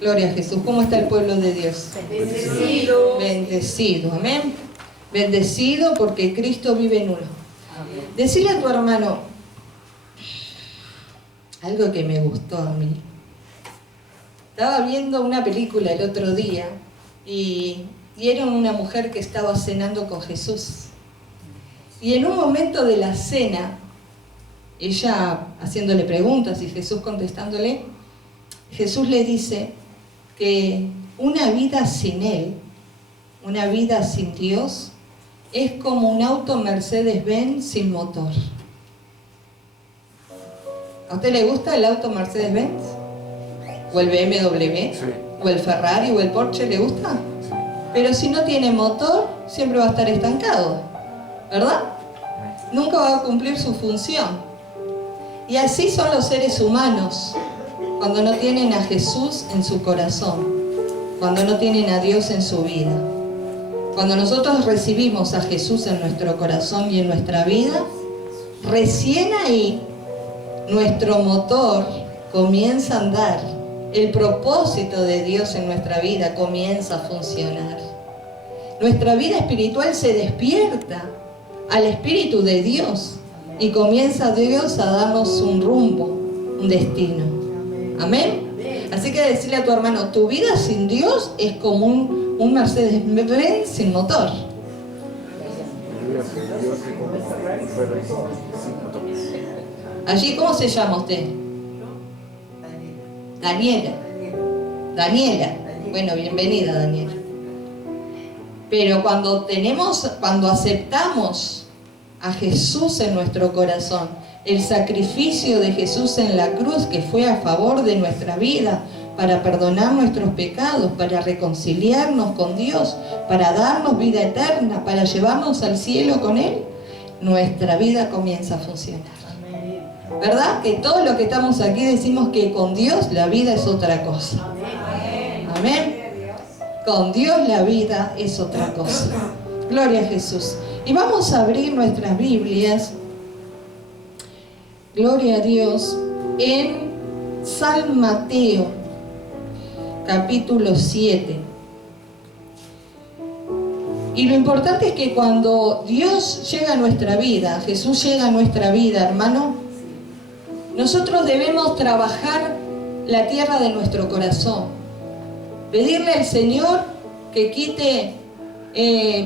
Gloria a Jesús. ¿Cómo está el pueblo de Dios? Bendecido. Bendecido, amén. Bendecido porque Cristo vive en uno. Decirle a tu hermano algo que me gustó a mí. Estaba viendo una película el otro día y era una mujer que estaba cenando con Jesús. Y en un momento de la cena, ella haciéndole preguntas y Jesús contestándole, Jesús le dice que una vida sin Él, una vida sin Dios, es como un auto Mercedes-Benz sin motor. ¿A usted le gusta el auto Mercedes-Benz? ¿O el BMW? Sí. ¿O el Ferrari o el Porsche le gusta? Sí. Pero si no tiene motor, siempre va a estar estancado, ¿verdad? Nunca va a cumplir su función. Y así son los seres humanos cuando no tienen a Jesús en su corazón, cuando no tienen a Dios en su vida. Cuando nosotros recibimos a Jesús en nuestro corazón y en nuestra vida, recién ahí nuestro motor comienza a andar. El propósito de Dios en nuestra vida comienza a funcionar. Nuestra vida espiritual se despierta al Espíritu de Dios y comienza Dios a darnos un rumbo, un destino. Amén. Así que decirle a tu hermano, tu vida sin Dios es como un Mercedes-Benz sin motor. Allí, ¿cómo se llama usted? Daniela. Daniela. Bueno, bienvenida, Daniela. Pero cuando aceptamos a Jesús en nuestro corazón, el sacrificio de Jesús en la cruz que fue a favor de nuestra vida, para perdonar nuestros pecados, para reconciliarnos con Dios, para darnos vida eterna, para llevarnos al cielo con Él, nuestra vida comienza a funcionar. ¿Verdad? Que todos los que estamos aquí decimos que con Dios la vida es otra cosa. Amén. Con Dios la vida es otra cosa. Gloria a Jesús. Y vamos a abrir nuestras Biblias, gloria a Dios, en San Mateo, capítulo 7. Y lo importante es que cuando Dios llega a nuestra vida, Jesús llega a nuestra vida, hermano, nosotros debemos trabajar la tierra de nuestro corazón. Pedirle al Señor que quite,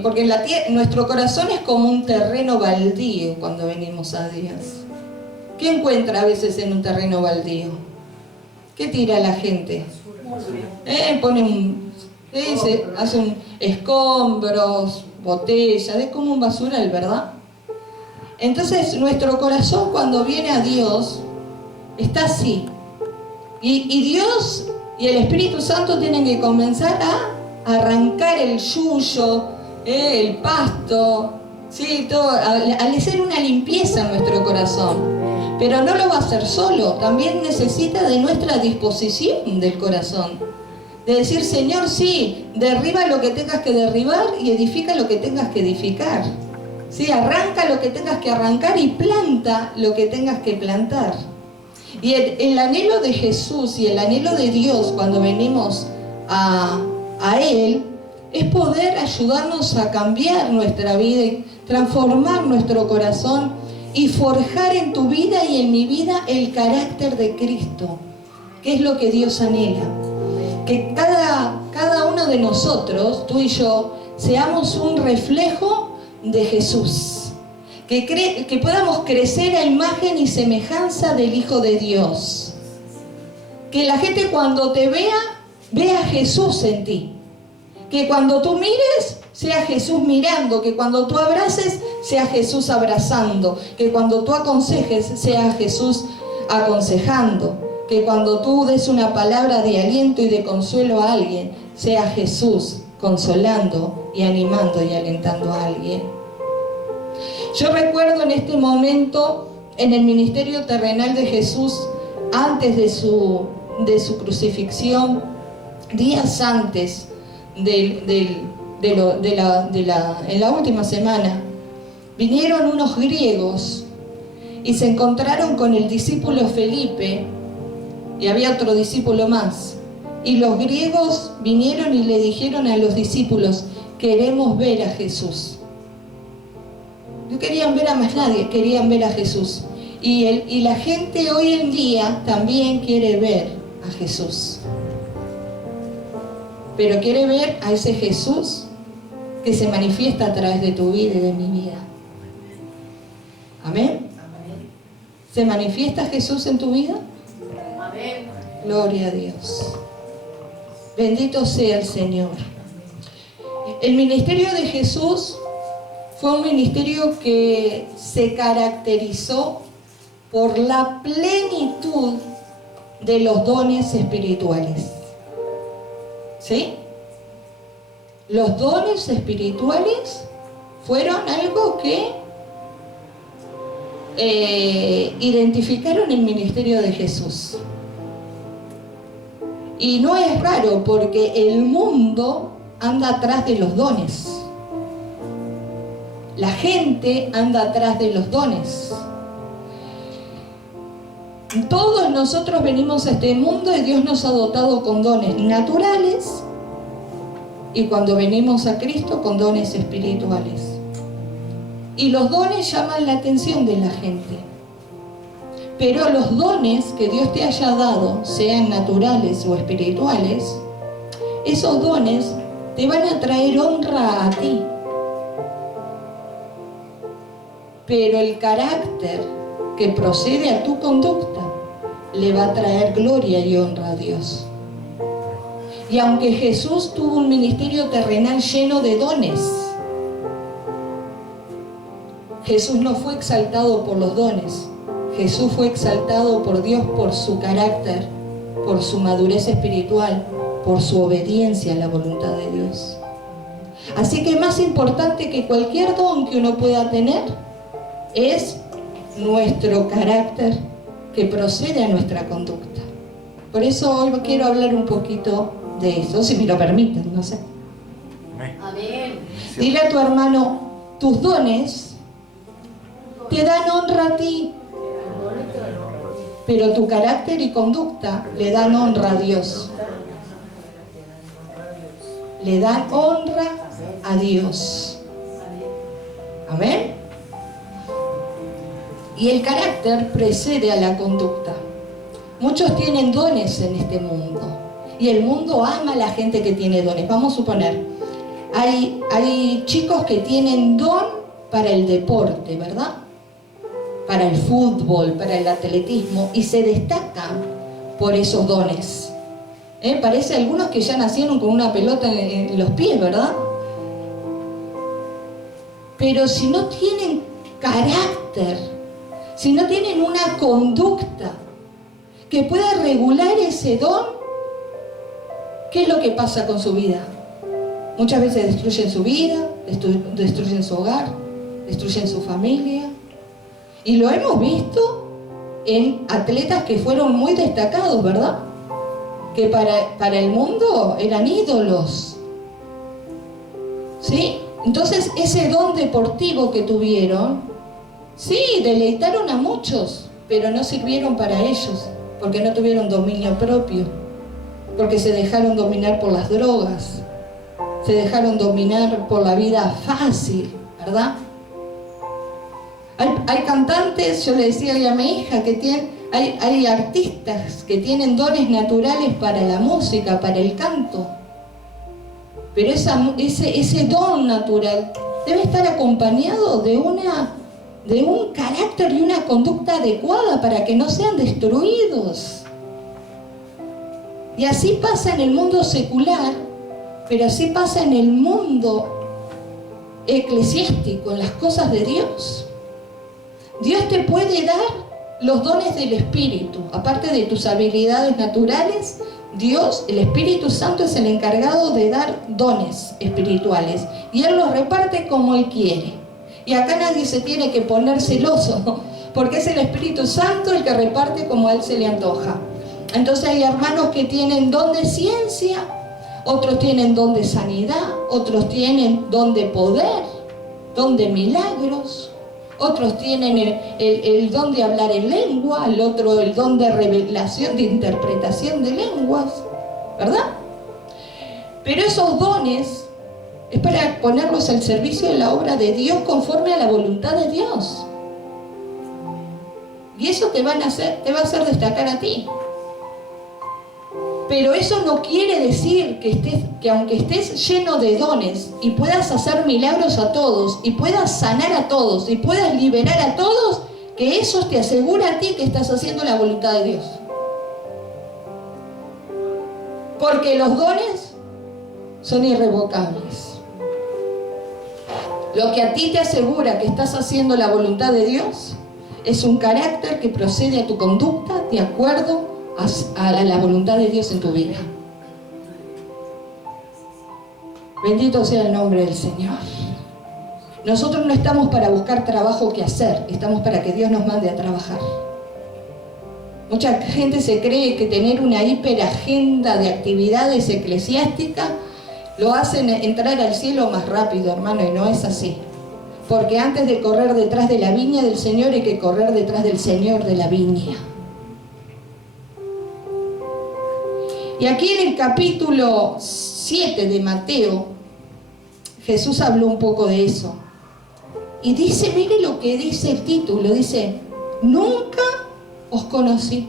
porque nuestro corazón es como un terreno baldío cuando venimos a Dios. ¿Qué encuentra a veces en un terreno baldío? ¿Qué tira la gente? Hacen escombros, botellas, es como un basural, ¿verdad? Entonces nuestro corazón cuando viene a Dios está así. Y Dios y el Espíritu Santo tienen que comenzar a arrancar el yuyo, el pasto, ¿sí? Todo, al hacer una limpieza en nuestro corazón. Pero no lo va a hacer solo, también necesita de nuestra disposición del corazón. De decir, Señor, sí, derriba lo que tengas que derribar y edifica lo que tengas que edificar. Sí, arranca lo que tengas que arrancar y planta lo que tengas que plantar. Y el anhelo de Jesús y el anhelo de Dios cuando venimos a Él es poder ayudarnos a cambiar nuestra vida y transformar nuestro corazón y forjar en tu vida y en mi vida el carácter de Cristo, que es lo que Dios anhela. Que cada uno de nosotros, tú y yo, seamos un reflejo de Jesús. Que podamos crecer a imagen y semejanza del Hijo de Dios. Que la gente cuando te vea a Jesús en ti. Que cuando tú mires, sea Jesús mirando. Que cuando tú abraces, sea Jesús abrazando. Que cuando tú aconsejes, sea Jesús aconsejando. Que cuando tú des una palabra de aliento y de consuelo a alguien, sea Jesús consolando y animando y alentando a alguien. Yo recuerdo en este momento, en el ministerio terrenal de Jesús, antes de su crucifixión, días antes en la última semana, vinieron unos griegos y se encontraron con el discípulo Felipe, y había otro discípulo más, Y los griegos vinieron y le dijeron a los discípulos, queremos ver a Jesús. No querían ver a más nadie, querían ver a Jesús. Y la gente hoy en día también quiere ver a Jesús. Pero quiere ver a ese Jesús que se manifiesta a través de tu vida y de mi vida. ¿Amén? ¿Se manifiesta Jesús en tu vida? Amén. Gloria a Dios. Bendito sea el Señor. El ministerio de Jesús fue un ministerio que se caracterizó por la plenitud de los dones espirituales. ¿Sí? Los dones espirituales fueron algo que identificaron el ministerio de Jesús. Y no es raro porque el mundo anda atrás de los dones. La gente anda atrás de los dones. Todos nosotros venimos a este mundo y Dios nos ha dotado con dones naturales y cuando venimos a Cristo con dones espirituales. Y los dones llaman la atención de la gente. Pero los dones que Dios te haya dado, sean naturales o espirituales, esos dones te van a traer honra a ti. Pero el carácter que procede a tu conducta le va a traer gloria y honra a Dios. Y aunque Jesús tuvo un ministerio terrenal lleno de dones, Jesús no fue exaltado por los dones. Jesús fue exaltado por Dios por su carácter, por su madurez espiritual, por su obediencia a la voluntad de Dios. Así que más importante que cualquier don que uno pueda tener es nuestro carácter que procede a nuestra conducta. Por eso hoy quiero hablar un poquito de eso, si me lo permiten, no sé. Amén. Dile a tu hermano, tus dones te dan honra a ti, pero tu carácter y conducta le dan honra a Dios. Le dan honra a Dios. Amén. Y el carácter precede a la conducta. Muchos tienen dones en este mundo. Y el mundo ama a la gente que tiene dones. Vamos a suponer, hay chicos que tienen don para el deporte, ¿verdad? Para el fútbol, para el atletismo, y se destacan por esos dones. Parece algunos que ya nacieron con una pelota en los pies, ¿verdad? Pero si no tienen carácter, si no tienen una conducta que pueda regular ese don, ¿qué es lo que pasa con su vida? Muchas veces destruyen su vida, destruyen su hogar, destruyen su familia. Y lo hemos visto en atletas que fueron muy destacados, ¿verdad? Que para el mundo eran ídolos. ¿Sí? Entonces ese don deportivo que tuvieron, sí, deleitaron a muchos, pero no sirvieron para ellos, porque no tuvieron dominio propio, porque se dejaron dominar por las drogas, se dejaron dominar por la vida fácil, ¿verdad? Hay cantantes, yo le decía a mi hija, que hay artistas que tienen dones naturales para la música, para el canto. Pero ese don natural debe estar acompañado de un carácter y una conducta adecuada para que no sean destruidos. Y así pasa en el mundo secular, pero así pasa en el mundo eclesiástico, en las cosas de Dios. Dios te puede dar los dones del Espíritu. Aparte de tus habilidades naturales, Dios, el Espíritu Santo, es el encargado de dar dones espirituales. Y Él los reparte como Él quiere. Y acá nadie se tiene que poner celoso, porque es el Espíritu Santo el que reparte como a Él se le antoja. Entonces hay hermanos que tienen don de ciencia, otros tienen don de sanidad, otros tienen don de poder, don de milagros. Otros tienen el don de hablar en lengua, el otro el don de revelación, de interpretación de lenguas. ¿verdad? Pero esos dones es para ponerlos al servicio de la obra de Dios conforme a la voluntad de Dios. Y eso te va a hacer destacar a ti. Pero eso no quiere decir que aunque estés lleno de dones y puedas hacer milagros a todos, y puedas sanar a todos, y puedas liberar a todos, que eso te asegura a ti que estás haciendo la voluntad de Dios. Porque los dones son irrevocables. Lo que a ti te asegura que estás haciendo la voluntad de Dios es un carácter que procede a tu conducta de acuerdo a la voluntad de Dios en tu vida. Bendito sea el nombre del Señor. Nosotros no estamos para buscar trabajo que hacer, estamos para que Dios nos mande a trabajar. Mucha gente se cree que tener una hiperagenda de actividades eclesiásticas lo hacen entrar al cielo más rápido, hermano, y no es así. Porque antes de correr detrás de la viña del Señor hay que correr detrás del Señor de la viña. Y aquí en el capítulo 7 de Mateo, Jesús habló un poco de eso. Y dice, mire lo que dice el título, dice, nunca os conocí.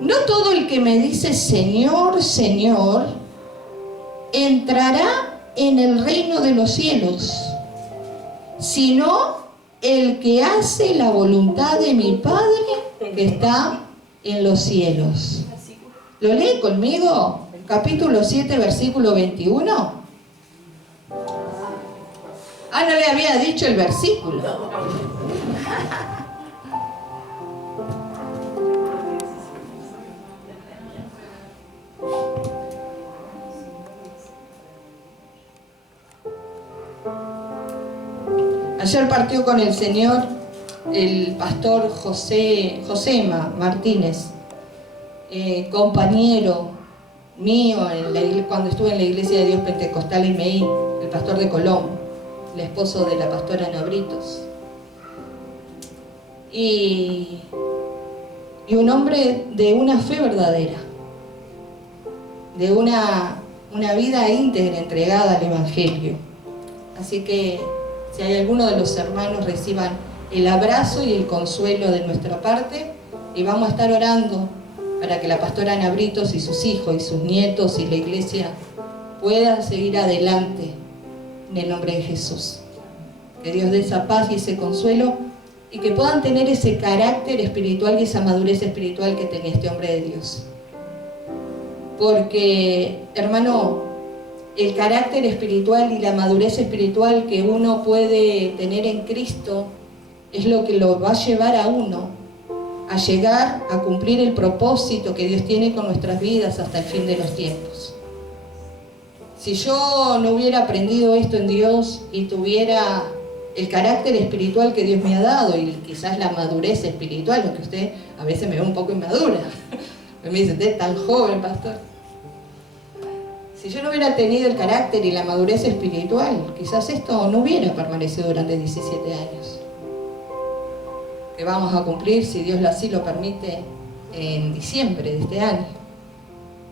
No todo el que me dice Señor, Señor, entrará en el reino de los cielos, sino el que hace la voluntad de mi Padre que está en los cielos. ¿Lo lee conmigo? Capítulo 7, versículo 21. Ah, no le había dicho el versículo. Ayer partió con el Señor el pastor Josema Martínez, compañero mío cuando estuve en la Iglesia de Dios Pentecostal en Meí, el pastor de Colón, el esposo de la pastora Ana Britos. Y un hombre de una fe verdadera, de una vida íntegra entregada al Evangelio. Así que si hay alguno de los hermanos, reciban el abrazo y el consuelo de nuestra parte, y vamos a estar orando para que la pastora Ana Britos y sus hijos y sus nietos y la iglesia puedan seguir adelante en el nombre de Jesús. Que Dios dé esa paz y ese consuelo, y que puedan tener ese carácter espiritual y esa madurez espiritual que tenía este hombre de Dios. Porque, hermano, el carácter espiritual y la madurez espiritual que uno puede tener en Cristo es lo que lo va a llevar a uno a llegar a cumplir el propósito que Dios tiene con nuestras vidas hasta el fin de los tiempos. Si yo no hubiera aprendido esto en Dios y tuviera el carácter espiritual que Dios me ha dado y quizás la madurez espiritual, lo que usted a veces me ve un poco inmadura, me dice, usted es tan joven, pastor. Si yo no hubiera tenido el carácter y la madurez espiritual, quizás esto no hubiera permanecido durante 17 años. Que vamos a cumplir, si Dios así lo permite, en diciembre de este año.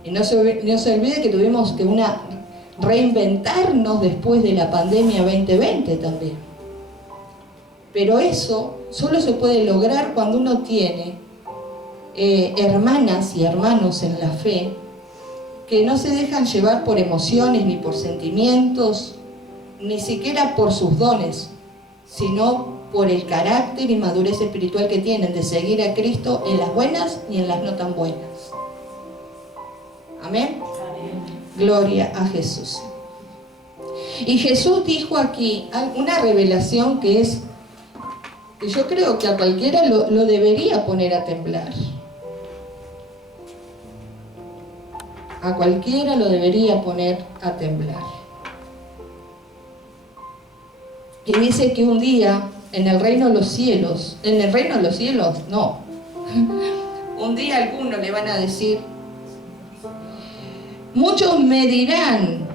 Y no se olvide que tuvimos que reinventarnos después de la pandemia 2020 también. Pero eso solo se puede lograr cuando uno tiene hermanas y hermanos en la fe que no se dejan llevar por emociones ni por sentimientos, ni siquiera por sus dones, sino por el carácter y madurez espiritual que tienen de seguir a Cristo en las buenas y en las no tan buenas. Amén. Gloria a Jesús. Y Jesús dijo aquí una revelación que yo creo que a cualquiera lo debería poner a temblar. A cualquiera lo debería poner a temblar. Y dice que un día en el reino de los cielos, no, un día a alguno le van a decir, muchos me dirán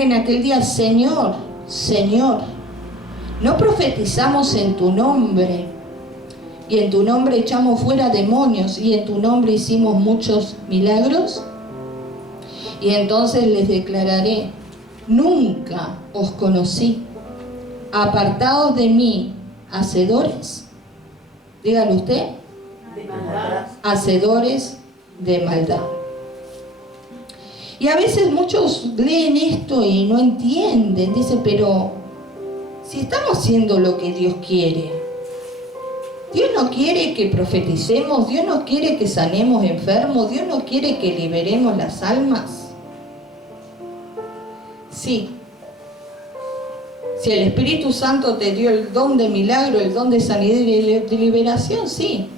en aquel día, Señor, Señor, ¿no profetizamos en tu nombre? y en tu nombre echamos fuera demonios, y en tu nombre hicimos muchos milagros. Y entonces les declararé: nunca os conocí, apartados de mí, hacedores, dígalo usted, De maldad. hacedores de maldad. Y a veces muchos leen esto y no entienden, dicen, pero si estamos haciendo lo que Dios quiere, Dios no quiere que profeticemos, Dios no quiere que sanemos enfermos, Dios no quiere que liberemos las almas. Sí, si el Espíritu Santo te dio el don de milagro, el don de sanidad y de liberación, sí,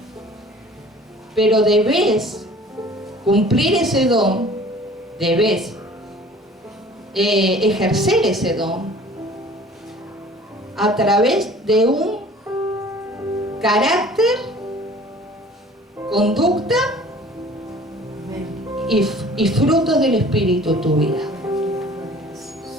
pero debes cumplir ese don, debes ejercer ese don a través de un carácter, conducta y frutos del Espíritu en tu vida.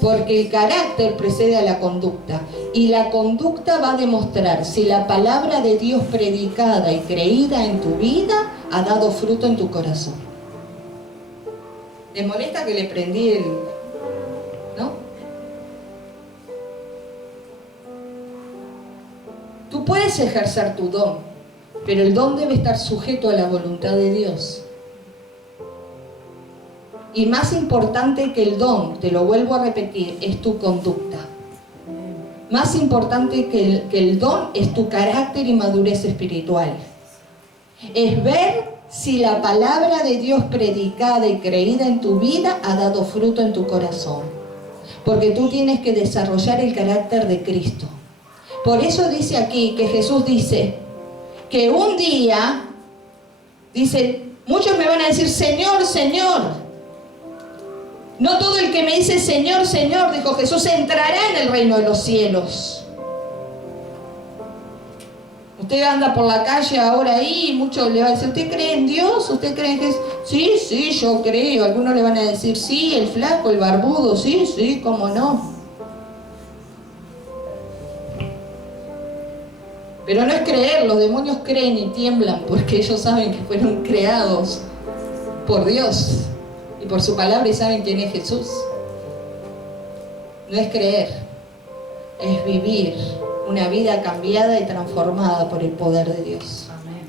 Porque el carácter precede a la conducta, y la conducta va a demostrar si la palabra de Dios predicada y creída en tu vida ha dado fruto en tu corazón. ¿Les molesta que le prendí el...? ¿No? Tú puedes ejercer tu don, pero el don debe estar sujeto a la voluntad de Dios. Y más importante que el don, te lo vuelvo a repetir, es tu conducta. Más importante que el don es tu carácter y madurez espiritual. Es ver si la palabra de Dios predicada y creída en tu vida ha dado fruto en tu corazón. Porque tú tienes que desarrollar el carácter de Cristo. Por eso dice aquí que Jesús dice que un día, dice, muchos me van a decir, Señor, Señor. No todo el que me dice Señor, Señor, dijo Jesús, entrará en el reino de los cielos. Usted anda por la calle ahora ahí y muchos le van a decir, ¿usted cree en Dios? ¿Usted cree en Jesús? Sí, sí, yo creo. Algunos le van a decir, sí, el flaco, el barbudo, sí, sí, cómo no. Pero no es creer, los demonios creen y tiemblan porque ellos saben que fueron creados por Dios y por su palabra y saben quién es Jesús. No es creer, es vivir una vida cambiada y transformada por el poder de Dios. Amén.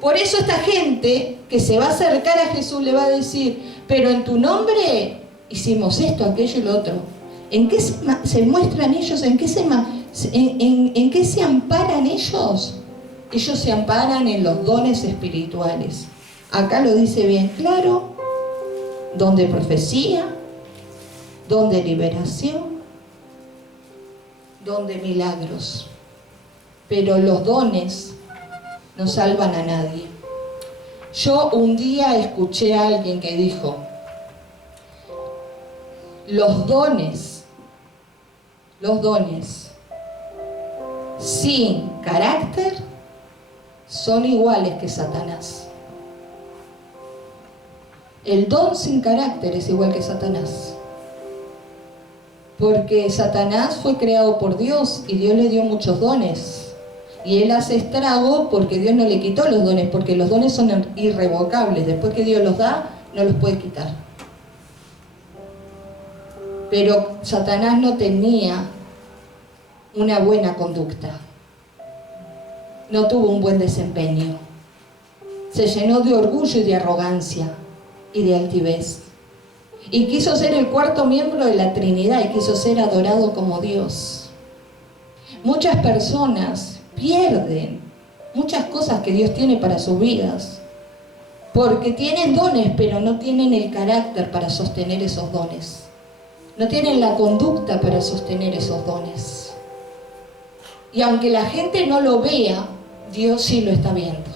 Por eso esta gente que se va a acercar a Jesús le va a decir, pero en tu nombre hicimos esto, aquello y lo otro. ¿En qué se muestran ellos? ¿En qué se amparan ellos? Ellos se amparan en los dones espirituales. Acá lo dice bien claro, don de profecía, don de liberación, don de milagros. Pero los dones no salvan a nadie. Yo un día escuché a alguien que dijo, los dones sin carácter son iguales que Satanás. El don sin carácter es igual que Satanás. Porque Satanás fue creado por Dios y Dios le dio muchos dones. Y él hace estrago porque Dios no le quitó los dones, porque los dones son irrevocables. Después que Dios los da, no los puede quitar. Pero Satanás no tenía una buena conducta. No tuvo un buen desempeño. Se llenó de orgullo y de arrogancia y de altivez. Y quiso ser el cuarto miembro de la Trinidad y quiso ser adorado como Dios. Muchas personas pierden muchas cosas que Dios tiene para sus vidas porque tienen dones, pero no tienen el carácter para sostener esos dones. No tienen la conducta para sostener esos dones. Y aunque la gente no lo vea, Dios sí lo está viendo.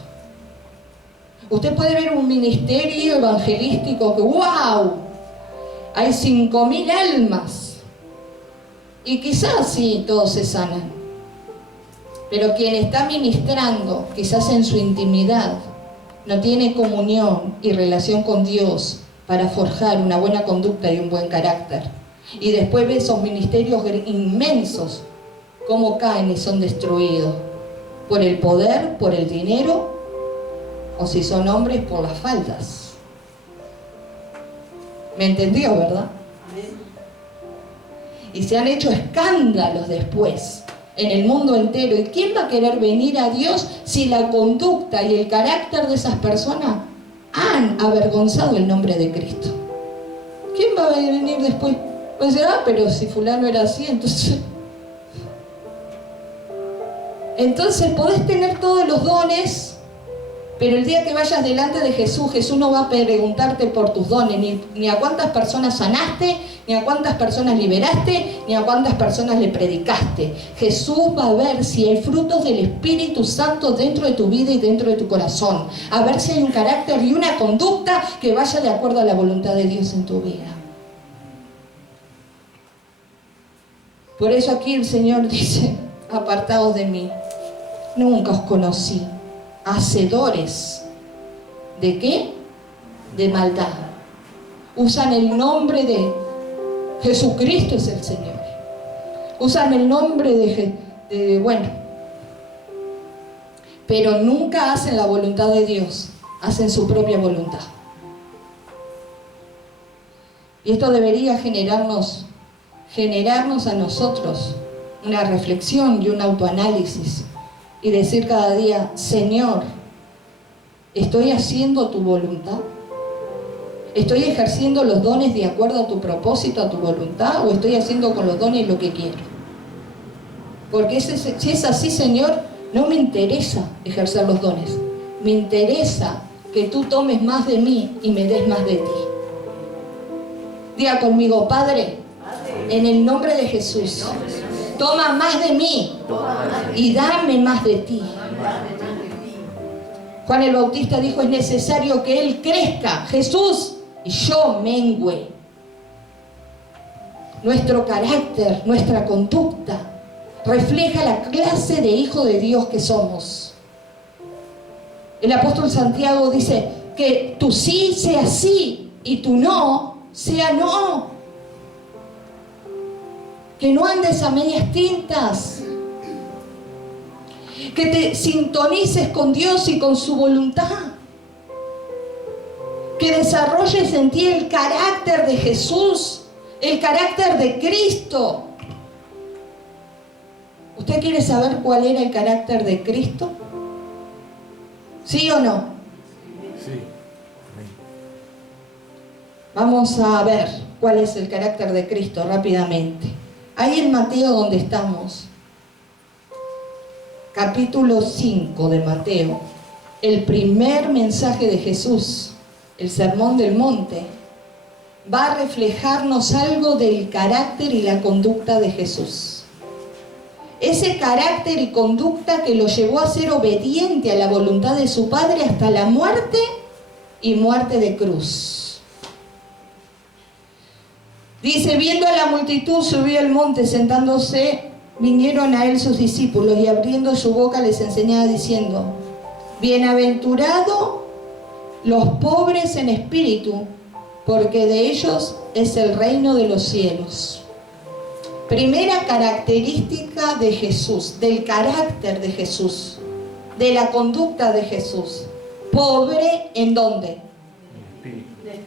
Usted puede ver un ministerio evangelístico que ¡wow! Hay 5.000 almas. Y quizás sí, todos se sanan. Pero quien está ministrando, quizás en su intimidad, no tiene comunión y relación con Dios para forjar una buena conducta y un buen carácter. Y después ve esos ministerios inmensos, cómo caen y son destruidos por el poder, por el dinero, o si son hombres, por las faltas. ¿Me entendió, verdad? Y se han hecho escándalos después en el mundo entero. ¿Y quién va a querer venir a Dios si la conducta y el carácter de esas personas han avergonzado el nombre de Cristo? ¿Quién va a venir después? Pues pero si fulano era así, entonces podés tener todos los dones, pero el día que vayas delante de Jesús, Jesús no va a preguntarte por tus dones, ni a cuántas personas sanaste, ni a cuántas personas liberaste, ni a cuántas personas le predicaste. Jesús va a ver si hay frutos del Espíritu Santo dentro de tu vida y dentro de tu corazón. A ver si hay un carácter y una conducta que vaya de acuerdo a la voluntad de Dios en tu vida. Por eso aquí el Señor dice, apartaos de mí, nunca os conocí. Hacedores ¿de qué? De maldad. Usan el nombre de Jesucristo es el Señor. Usan el nombre pero nunca hacen la voluntad de Dios, hacen su propia voluntad. Y esto debería generarnos a nosotros una reflexión y un autoanálisis. Y decir cada día, Señor, ¿estoy haciendo tu voluntad? ¿Estoy ejerciendo los dones de acuerdo a tu propósito, a tu voluntad? ¿O estoy haciendo con los dones lo que quiero? Porque si es así, Señor, no me interesa ejercer los dones. Me interesa que tú tomes más de mí y me des más de ti. Diga conmigo, Padre, en el nombre de Jesús, toma más de mí y dame más de ti. Juan el Bautista dijo, es necesario que Él crezca, Jesús, y yo mengüe. Nuestro carácter, nuestra conducta, refleja la clase de hijo de Dios que somos. El apóstol Santiago dice que tu sí sea sí y tu no sea no. Que no andes a medias tintas. Que te sintonices con Dios y con su voluntad. Que desarrolles en ti el carácter de Jesús, el carácter de Cristo. ¿Usted quiere saber cuál era el carácter de Cristo? ¿Sí o no? Sí. Vamos a ver cuál es el carácter de Cristo rápidamente. Ahí en Mateo donde estamos, capítulo 5 de Mateo, el primer mensaje de Jesús, el Sermón del Monte, va a reflejarnos algo del carácter y la conducta de Jesús. Ese carácter y conducta que lo llevó a ser obediente a la voluntad de su Padre hasta la muerte y muerte de cruz. Dice, viendo a la multitud, subió al monte, sentándose, vinieron a él sus discípulos y abriendo su boca les enseñaba diciendo, bienaventurados los pobres en espíritu, porque de ellos es el reino de los cielos. Primera característica de Jesús, del carácter de Jesús, de la conducta de Jesús. Pobre, ¿en dónde?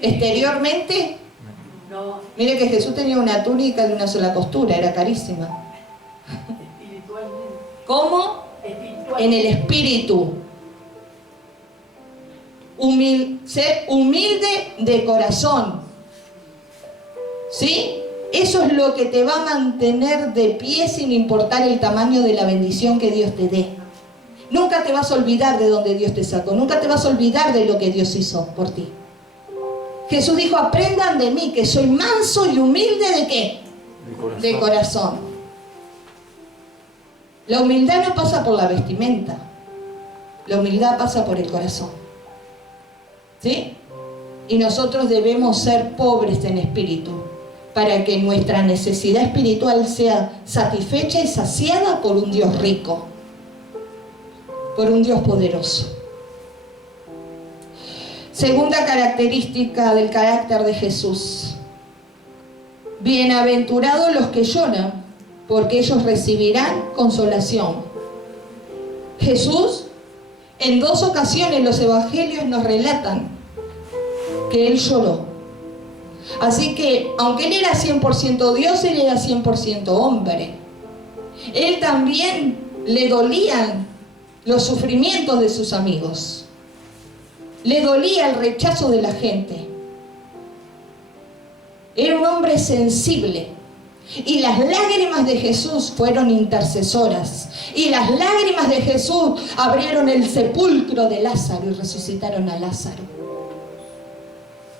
Exteriormente. No. Mire que Jesús tenía una túnica de una sola costura, era carísima. Espiritualmente. ¿Cómo? En el espíritu. Ser humilde de corazón. ¿Sí? Eso es lo que te va a mantener de pie sin importar el tamaño de la bendición que Dios te dé. Nunca te vas a olvidar de dónde Dios te sacó. Nunca te vas a olvidar de lo que Dios hizo por ti. Jesús dijo, aprendan de mí, que soy manso y humilde ¿de qué? De corazón. La humildad no pasa por la vestimenta. La humildad pasa por el corazón. ¿Sí? Y nosotros debemos ser pobres en espíritu, para que nuestra necesidad espiritual sea satisfecha y saciada por un Dios rico, por un Dios poderoso. Segunda característica del carácter de Jesús. Bienaventurados los que lloran, porque ellos recibirán consolación. Jesús, en 2 ocasiones los evangelios nos relatan que Él lloró. Así que, aunque Él era 100% Dios, Él era 100% hombre. Él también le dolían los sufrimientos de sus amigos. Le dolía el rechazo de la gente. Era un hombre sensible. Y las lágrimas de Jesús fueron intercesoras. Y las lágrimas de Jesús abrieron el sepulcro de Lázaro y resucitaron a Lázaro.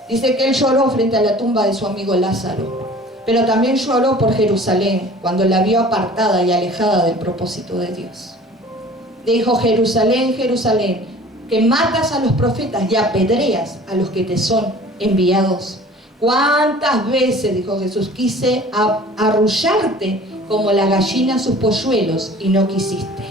Dice que Él lloró frente a la tumba de su amigo Lázaro. Pero también lloró por Jerusalén, cuando la vio apartada y alejada del propósito de Dios. Dijo: Jerusalén, Jerusalén, que matas a los profetas y apedreas a los que te son enviados. ¿Cuántas veces, dijo Jesús, quise arrullarte como la gallina sus polluelos y no quisiste?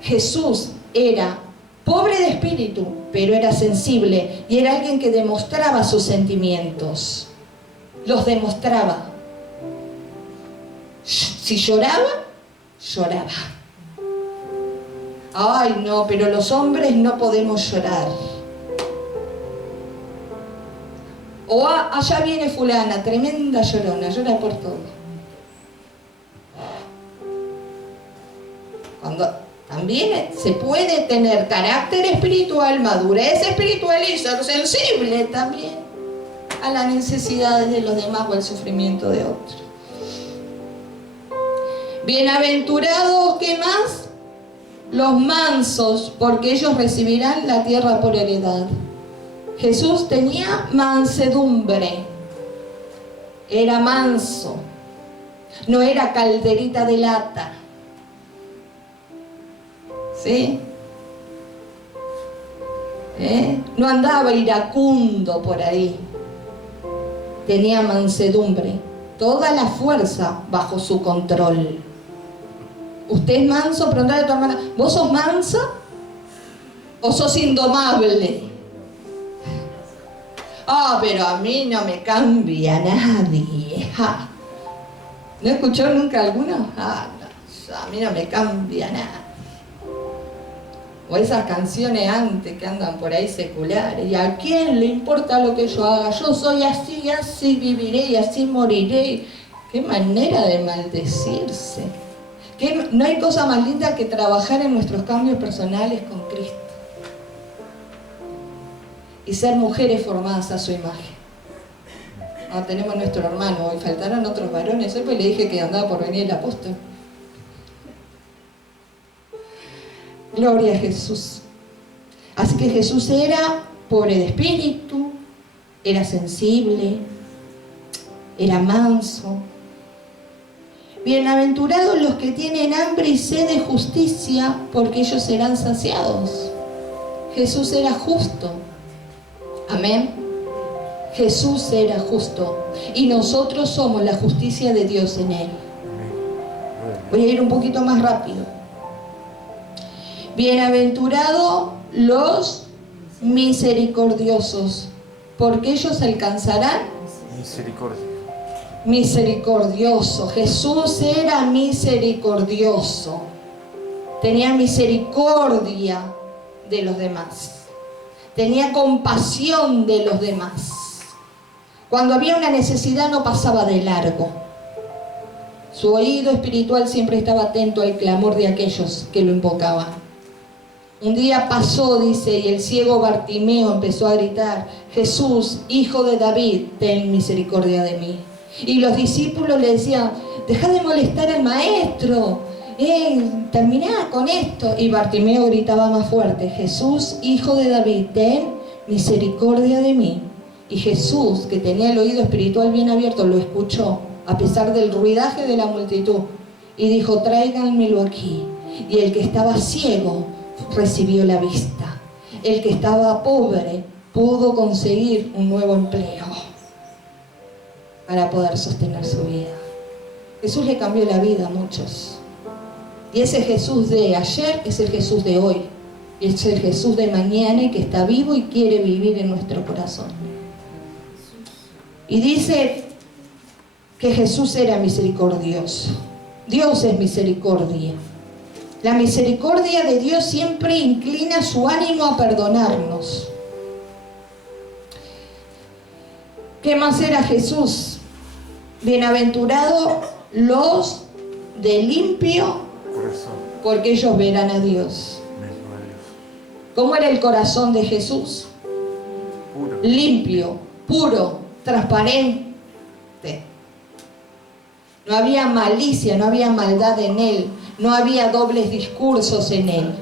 Jesús era pobre de espíritu, pero era sensible y era alguien que demostraba sus sentimientos. Los demostraba. Si lloraba, lloraba. Ay, no, pero los hombres no podemos llorar. O allá viene fulana, tremenda llorona, llora por todo. Cuando también se puede tener carácter espiritual, madurez espiritual y ser sensible también a las necesidades de los demás o al sufrimiento de otros. Bienaventurados, ¿qué más? Los mansos, porque ellos recibirán la tierra por heredad. Jesús tenía mansedumbre, era manso, no era calderita de lata, ¿sí? No andaba iracundo por ahí, tenía mansedumbre, toda la fuerza bajo su control. Usted es manso, preguntale a tu hermana: ¿vos sos mansa o sos indomable? Pero a mí no me cambia nadie. ¿No escuchó nunca alguno? No, a mí no me cambia nada. O esas canciones antes que andan por ahí seculares. ¿Y a quién le importa lo que yo haga? Yo soy así, así viviré y así moriré. Qué manera de maldecirse. No hay cosa más linda que trabajar en nuestros cambios personales con Cristo. Y ser mujeres formadas a su imagen. Tenemos nuestro hermano, hoy faltaron otros varones, hoy pues le dije que andaba por venir el apóstol. Gloria a Jesús. Así que Jesús era pobre de espíritu, era sensible, era manso. Bienaventurados los que tienen hambre y sed de justicia, porque ellos serán saciados. Jesús era justo. Amén. Jesús era justo y nosotros somos la justicia de Dios en Él. Voy a ir un poquito más rápido. Bienaventurados los misericordiosos, porque ellos alcanzarán misericordia. Misericordioso. Jesús era misericordioso. Tenía misericordia de los demás. Tenía compasión de los demás. Cuando había una necesidad no pasaba de largo. Su oído espiritual siempre estaba atento al clamor de aquellos que lo invocaban. Un día pasó, dice, y el ciego Bartimeo empezó a gritar: Jesús, hijo de David, ten misericordia de mí. Y los discípulos le decían: deja de molestar al maestro, terminá con esto. Y Bartimeo gritaba más fuerte: Jesús, hijo de David, ten misericordia de mí. Y Jesús, que tenía el oído espiritual bien abierto, lo escuchó a pesar del ruidaje de la multitud y dijo: tráiganmelo aquí. Y el que estaba ciego recibió la vista. El que estaba pobre pudo conseguir un nuevo empleo para poder sostener su vida. Jesús le cambió la vida a muchos. Y ese Jesús de ayer es el Jesús de hoy. Y es el Jesús de mañana y que está vivo y quiere vivir en nuestro corazón. Y dice que Jesús era misericordioso. Dios es misericordia. La misericordia de Dios siempre inclina su ánimo a perdonarnos. ¿Qué más era Jesús? Bienaventurados los de limpio Corazón. porque ellos verán a Dios. ¿Cómo era el corazón de Jesús? Puro. Limpio, puro, transparente. No había malicia, no había maldad en él, no había dobles discursos en él.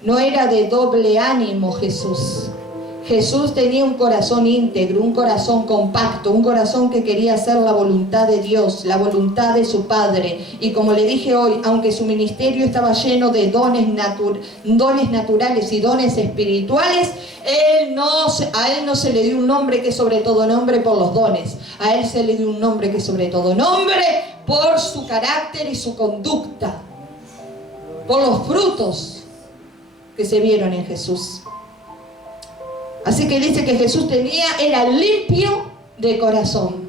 No era de doble ánimo Jesús. Jesús tenía un corazón íntegro, un corazón compacto, un corazón que quería hacer la voluntad de Dios, la voluntad de su Padre. Y como le dije hoy, aunque su ministerio estaba lleno de dones naturales y dones espirituales, a él no se le dio un nombre que es sobre todo nombre por los dones. A él se le dio un nombre que es sobre todo nombre por su carácter y su conducta, por los frutos que se vieron en Jesús. Así que dice que Jesús era limpio de corazón.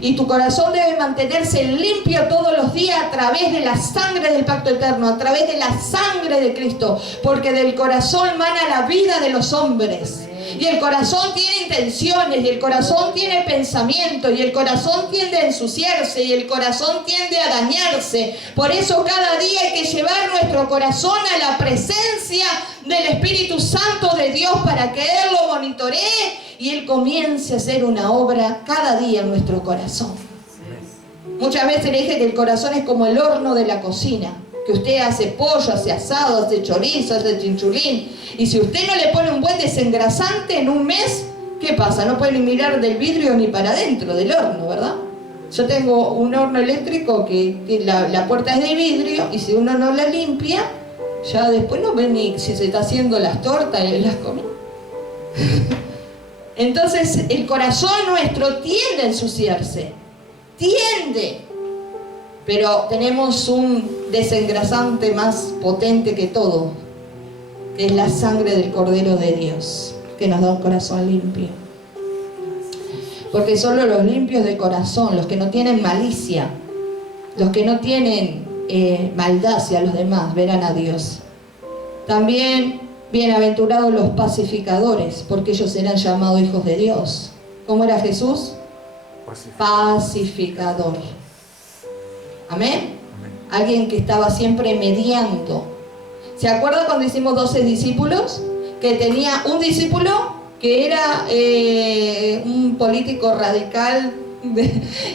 Y tu corazón debe mantenerse limpio todos los días a través de la sangre del pacto eterno, a través de la sangre de Cristo, porque del corazón mana la vida de los hombres. Y el corazón tiene intenciones, y el corazón tiene pensamientos, y el corazón tiende a ensuciarse, y el corazón tiende a dañarse. Por eso cada día hay que llevar nuestro corazón a la presencia del Espíritu Santo de Dios para que Él lo monitoree y Él comience a hacer una obra cada día en nuestro corazón. Muchas veces le dije que el corazón es como el horno de la cocina, que usted hace pollo, hace asado, hace chorizo, hace chinchulín, y si usted no le pone un buen desengrasante en un mes, ¿qué pasa? No puede ni mirar del vidrio ni para adentro del horno, ¿verdad? Yo tengo un horno eléctrico que la puerta es de vidrio, y si uno no la limpia, ya después no ven ni si se está haciendo las tortas y las comidas. Entonces el corazón nuestro tiende a ensuciarse, tiende. Pero tenemos un desengrasante más potente que todo, que es la sangre del Cordero de Dios, que nos da un corazón limpio. Porque solo los limpios de corazón, los que no tienen malicia, los que no tienen maldad hacia los demás, verán a Dios. También bienaventurados los pacificadores, porque ellos serán llamados hijos de Dios. ¿Cómo era Jesús? Pacificador. ¿Amén? Alguien que estaba siempre mediando. ¿Se acuerdan cuando hicimos 12 discípulos? Que tenía un discípulo que era un político radical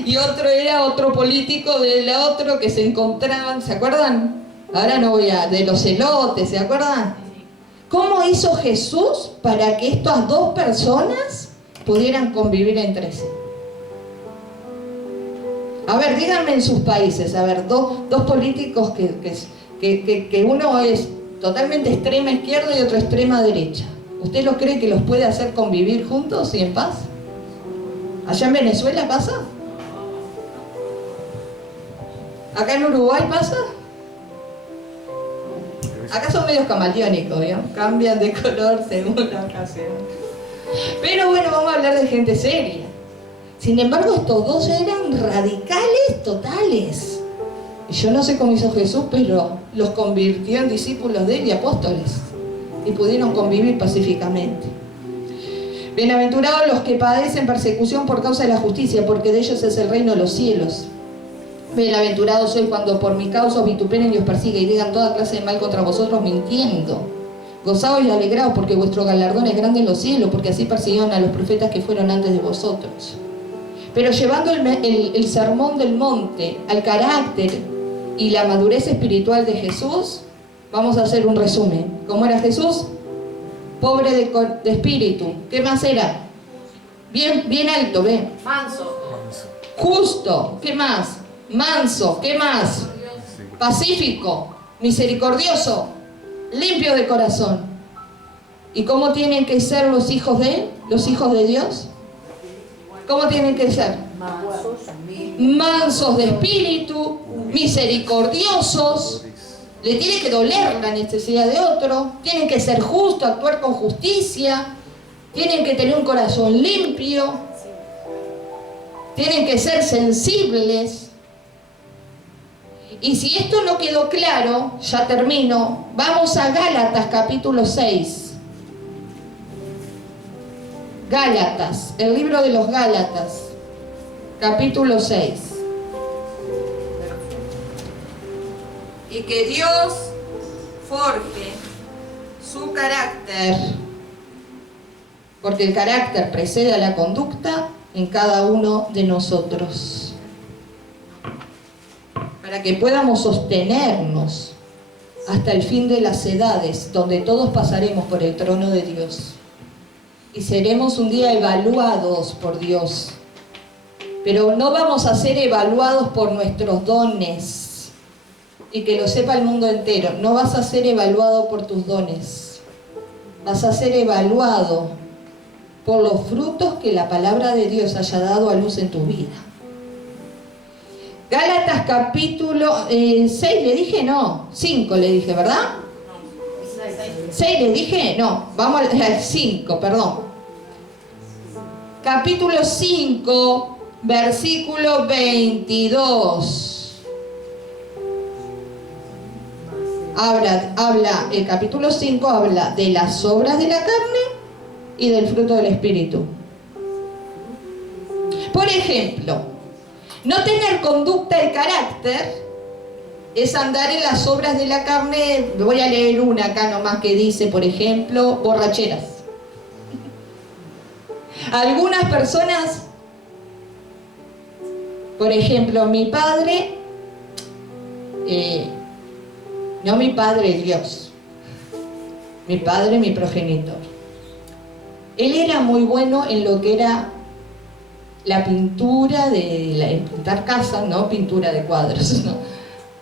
y otro era otro político del otro que se encontraban. ¿Se acuerdan? Ahora no voy a... de los elotes, ¿se acuerdan? ¿Cómo hizo Jesús para que estas dos personas pudieran convivir entre sí? A ver, díganme en sus países, a ver, dos políticos que uno es totalmente extrema izquierda y otro extrema derecha. ¿Usted lo cree que los puede hacer convivir juntos y en paz? ¿Allá en Venezuela pasa? ¿Acá en Uruguay pasa? Acá son medios camaleónicos, ¿no? Cambian de color según la ocasión. Pero bueno, vamos a hablar de gente seria. Sin embargo, estos dos eran radicales totales. Y yo no sé cómo hizo Jesús, pero los convirtió en discípulos de él y apóstoles. Y pudieron convivir pacíficamente. Bienaventurados los que padecen persecución por causa de la justicia, porque de ellos es el reino de los cielos. Bienaventurados sois cuando por mi causa os vituperen y os persiguen y digan toda clase de mal contra vosotros mintiendo. Gozaos y alegraos, porque vuestro galardón es grande en los cielos, porque así persiguieron a los profetas que fueron antes de vosotros. Pero llevando el sermón del monte al carácter y la madurez espiritual de Jesús, vamos a hacer un resumen. ¿Cómo era Jesús? Pobre de espíritu. ¿Qué más era? Bien alto, ve. Manso. Justo. ¿Qué más? Manso. ¿Qué más? Pacífico. Misericordioso. Limpio de corazón. ¿Y cómo tienen que ser los hijos de él? ¿Los hijos de Dios? ¿Cómo tienen que ser? Mansos de espíritu, misericordiosos. Le tiene que doler la necesidad de otro. Tienen que ser justos, actuar con justicia. Tienen que tener un corazón limpio. Tienen que ser sensibles. Y si esto no quedó claro, ya termino, vamos a Gálatas capítulo 6. Gálatas, el libro de los Gálatas, capítulo 6. Y que Dios forje su carácter, porque el carácter precede a la conducta en cada uno de nosotros, para que podamos sostenernos hasta el fin de las edades, donde todos pasaremos por el trono de Dios y seremos un día evaluados por Dios. Pero no vamos a ser evaluados por nuestros dones, y que lo sepa el mundo entero. No vas a ser evaluado por tus dones, vas a ser evaluado por los frutos que la palabra de Dios haya dado a luz en tu vida. Gálatas capítulo 6 le dije, no, 5 le dije, ¿verdad? 6 le dije, no, vamos al 5, perdón. Capítulo 5, versículo 22. El capítulo 5 habla de las obras de la carne y del fruto del Espíritu. Por ejemplo, no tener conducta y carácter es andar en las obras de la carne. Voy a leer una acá nomás que dice, por ejemplo, borracheras. Algunas personas, por ejemplo, mi padre, no mi padre Dios, mi padre, mi progenitor. Él era muy bueno en lo que era la pintura en pintar casas, no pintura de cuadros,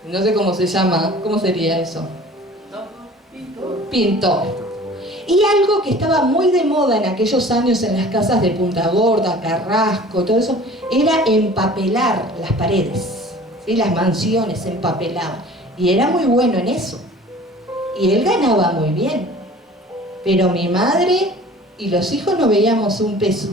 no sé cómo se llama, ¿cómo sería eso? Pintor. Y algo que estaba muy de moda en aquellos años en las casas de Punta Gorda, Carrasco, todo eso, era empapelar las paredes, ¿sí? Las mansiones se empapelaban. Y era muy bueno en eso. Y él ganaba muy bien. Pero mi madre y los hijos no veíamos un peso,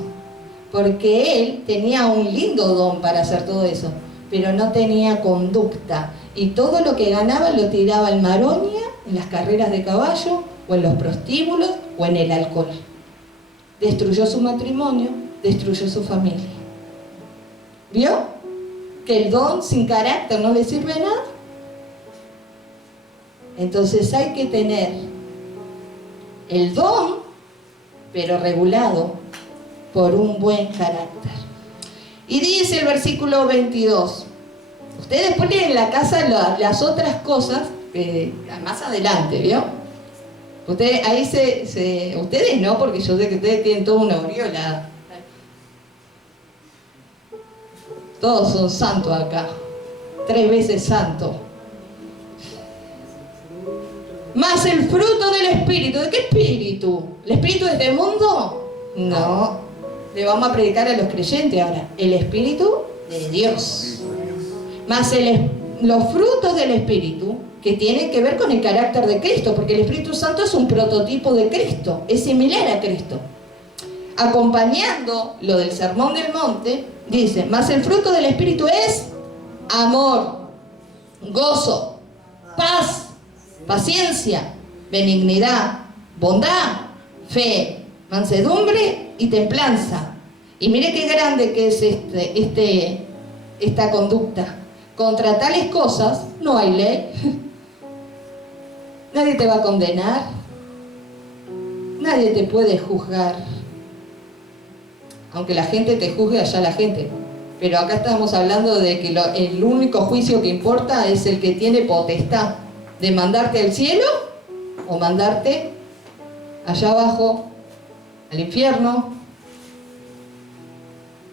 porque él tenía un lindo don para hacer todo eso, pero no tenía conducta. Y todo lo que ganaba lo tiraba en Maronia, en las carreras de caballo, o en los prostíbulos, o en el alcohol. Destruyó su matrimonio, destruyó su familia. ¿Vio? Que el don sin carácter no le sirve a nada. Entonces hay que tener el don, pero regulado por un buen carácter. Y dice el versículo 22. Ustedes ponen en la casa las otras cosas más adelante, ¿vio? Ustedes ahí ustedes no, porque yo sé que ustedes tienen toda una aureola. Todos son santos acá, 3 veces santo. Más el fruto del Espíritu. ¿De qué espíritu? ¿El espíritu de este mundo? No. Le vamos a predicar a los creyentes ahora. El Espíritu de Dios. Más los frutos del Espíritu, que tienen que ver con el carácter de Cristo, porque el Espíritu Santo es un prototipo de Cristo, es similar a Cristo. Acompañando lo del Sermón del Monte, dice, más el fruto del Espíritu es amor, gozo, paz, paciencia, benignidad, bondad, fe, mansedumbre y templanza. Y mire qué grande que es esta conducta. Contra tales cosas no hay ley. Nadie te va a condenar. Nadie te puede juzgar. Aunque la gente te juzgue, allá la gente. Pero acá estamos hablando de que el único juicio que importa es el que tiene potestad de mandarte al cielo o mandarte allá abajo, al infierno.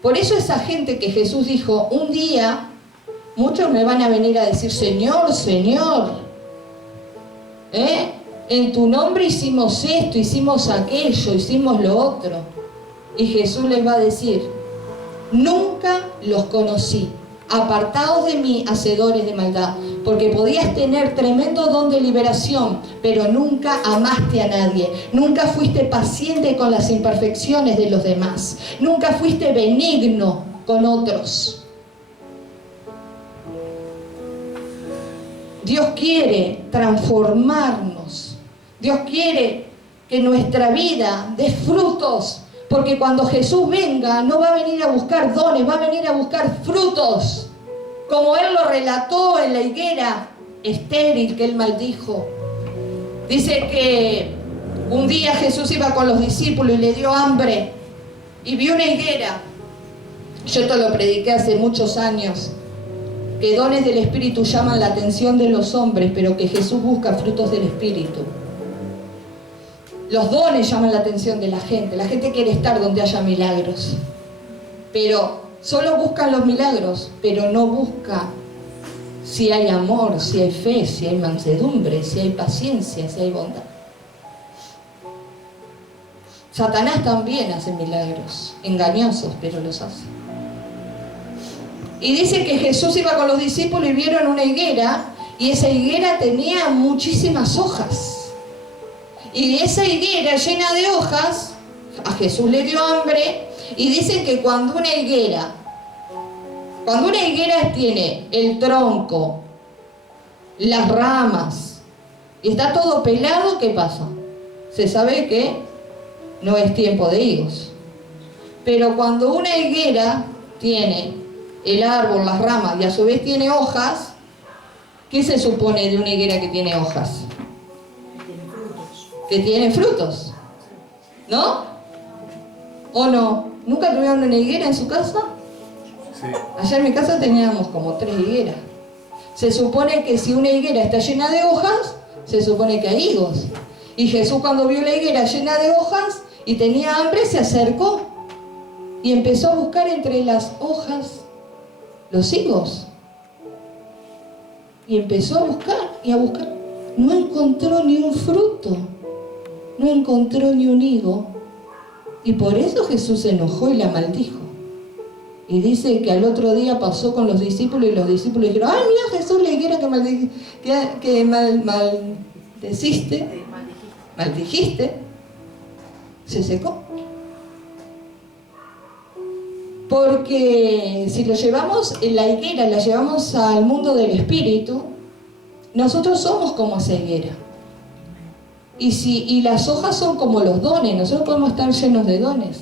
Por eso esa gente que Jesús dijo, un día muchos me van a venir a decir, Señor, Señor, en tu nombre hicimos esto, hicimos aquello, hicimos lo otro. Y Jesús les va a decir, nunca los conocí. Apartaos de mí, hacedores de maldad, porque podías tener tremendo don de liberación, pero nunca amaste a nadie, nunca fuiste paciente con las imperfecciones de los demás, nunca fuiste benigno con otros. Dios quiere transformarnos. Dios quiere que nuestra vida dé frutos. Porque cuando Jesús venga, no va a venir a buscar dones, va a venir a buscar frutos. Como Él lo relató en la higuera estéril que Él maldijo. Dice que un día Jesús iba con los discípulos y le dio hambre. Y vio una higuera. Yo esto lo prediqué hace muchos años. Que dones del Espíritu llaman la atención de los hombres, pero que Jesús busca frutos del Espíritu. Los dones llaman la atención de la gente. La gente quiere estar donde haya milagros. Pero solo buscan los milagros, pero no busca si hay amor, si hay fe, si hay mansedumbre, si hay paciencia, si hay bondad. Satanás también hace milagros, engañosos, pero los hace. Y dice que Jesús iba con los discípulos y vieron una higuera, y esa higuera tenía muchísimas hojas. Y esa higuera llena de hojas, a Jesús le dio hambre, y dicen que cuando una higuera tiene el tronco, las ramas, y está todo pelado, ¿qué pasa? Se sabe que no es tiempo de higos. Pero cuando una higuera tiene el árbol, las ramas, y a su vez tiene hojas, ¿qué se supone de una higuera que tiene hojas? Que tiene frutos, ¿no? ¿O no? ¿Nunca tuvieron una higuera en su casa? Sí. Allá en mi casa teníamos como 3 higueras. Se supone que si una higuera está llena de hojas, se supone que hay higos. Y Jesús, cuando vio la higuera llena de hojas y tenía hambre, se acercó y empezó a buscar entre las hojas los higos. Y empezó a buscar y a buscar. No encontró ni un fruto. No encontró ni un higo. Y por eso Jesús se enojó y la maldijo. Y dice que al otro día pasó con los discípulos y los discípulos dijeron: ¡ay, mira Jesús, la higuera que maldijiste! Se secó. Porque si lo llevamos en la higuera, la llevamos al mundo del espíritu, nosotros somos como esa higuera. Y las hojas son como los dones, nosotros podemos estar llenos de dones.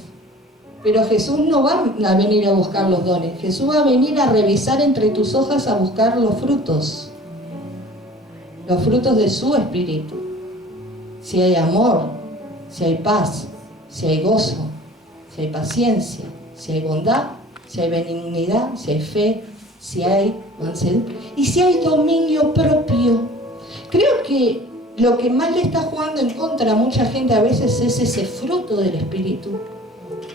Pero Jesús no va a venir a buscar los dones, Jesús va a venir a revisar entre tus hojas a buscar los frutos de su espíritu. Si hay amor, si hay paz, si hay gozo, si hay paciencia, si hay bondad, si hay benignidad, si hay fe, si hay mansedumbre y si hay dominio propio. Creo que lo que más le está jugando en contra a mucha gente a veces es ese fruto del espíritu,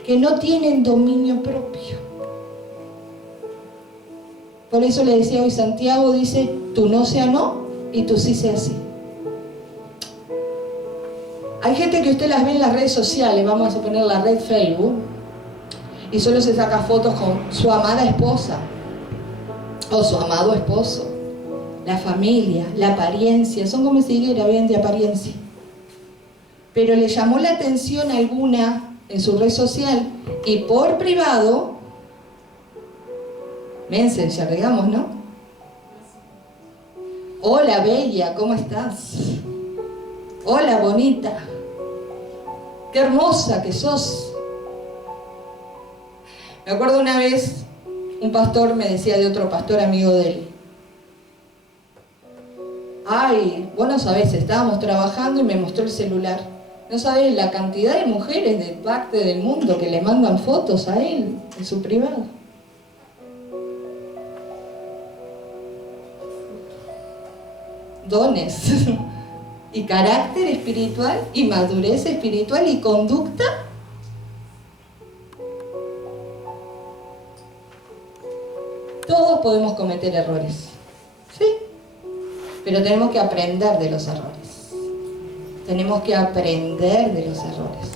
que no tienen dominio propio. Por eso le decía hoy Santiago, dice: tú no sea no y tú sí sea sí. Hay gente que usted las ve en las redes sociales, vamos a suponer la red Facebook, y solo se saca fotos con su amada esposa o su amado esposo. La familia, la apariencia, son como esa higuera, bien de apariencia. Pero le llamó la atención a alguna en su red social y por privado, Messenger, digamos, ¿no? Hola, bella, ¿cómo estás? Hola, bonita. Qué hermosa que sos. Me acuerdo una vez, un pastor me decía de otro pastor amigo de él: ay, vos no sabés, estábamos trabajando y me mostró el celular. No sabés la cantidad de mujeres de parte del mundo que le mandan fotos a él en su privado. Dones y carácter espiritual y madurez espiritual y conducta. Todos podemos cometer errores, ¿sí? Pero tenemos que aprender de los errores. Tenemos que aprender de los errores.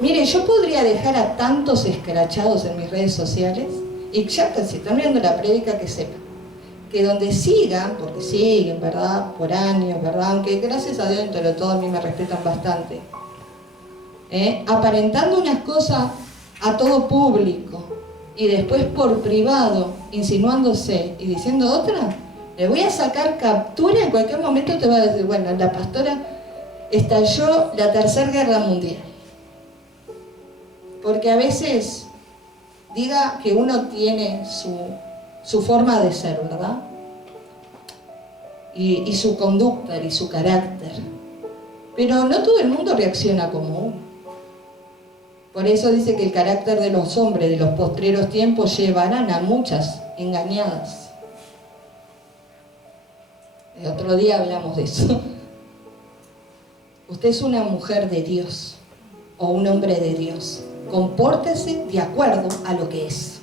Mire, yo podría dejar a tantos escrachados en mis redes sociales, y ya casi terminando la prédica, que sepan que donde sigan, porque siguen, ¿verdad? Por años, ¿verdad? Aunque gracias a Dios entre todo a mí me respetan bastante. Aparentando unas cosas a todo público y después por privado insinuándose y diciendo otras, Le voy a sacar captura, en cualquier momento te va a decir, bueno, la pastora estalló la Tercera Guerra Mundial. Porque a veces, diga que uno tiene su forma de ser, ¿verdad? Y su conducta y su carácter. Pero no todo el mundo reacciona como uno. Por eso dice que el carácter de los hombres de los postreros tiempos llevarán a muchas engañadas. El otro día hablamos de eso. Usted es una mujer de Dios o un hombre de Dios. Compórtese de acuerdo a lo que es.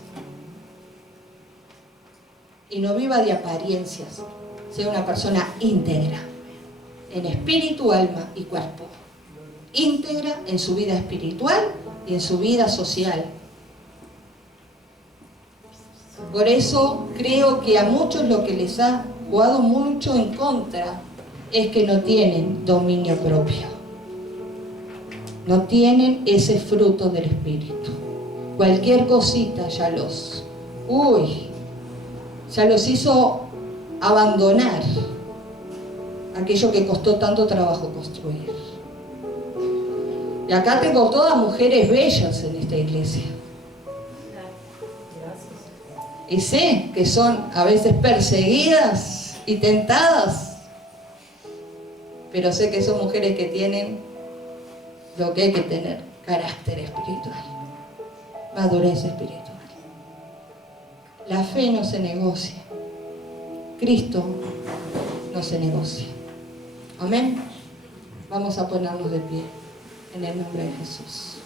Y no viva de apariencias. Sea una persona íntegra, en espíritu, alma y cuerpo. Íntegra en su vida espiritual y en su vida social. Por eso creo que a muchos lo que les ha jugado mucho en contra es que no tienen dominio propio. No tienen ese fruto del Espíritu. Cualquier cosita ya los hizo abandonar aquello que costó tanto trabajo construir. Y acá tengo todas mujeres bellas en esta iglesia. Y sé que son a veces perseguidas y tentadas, pero sé que son mujeres que tienen lo que hay que tener: carácter espiritual, madurez espiritual. La fe no se negocia, Cristo no se negocia. Amén. Vamos a ponernos de pie en el nombre de Jesús.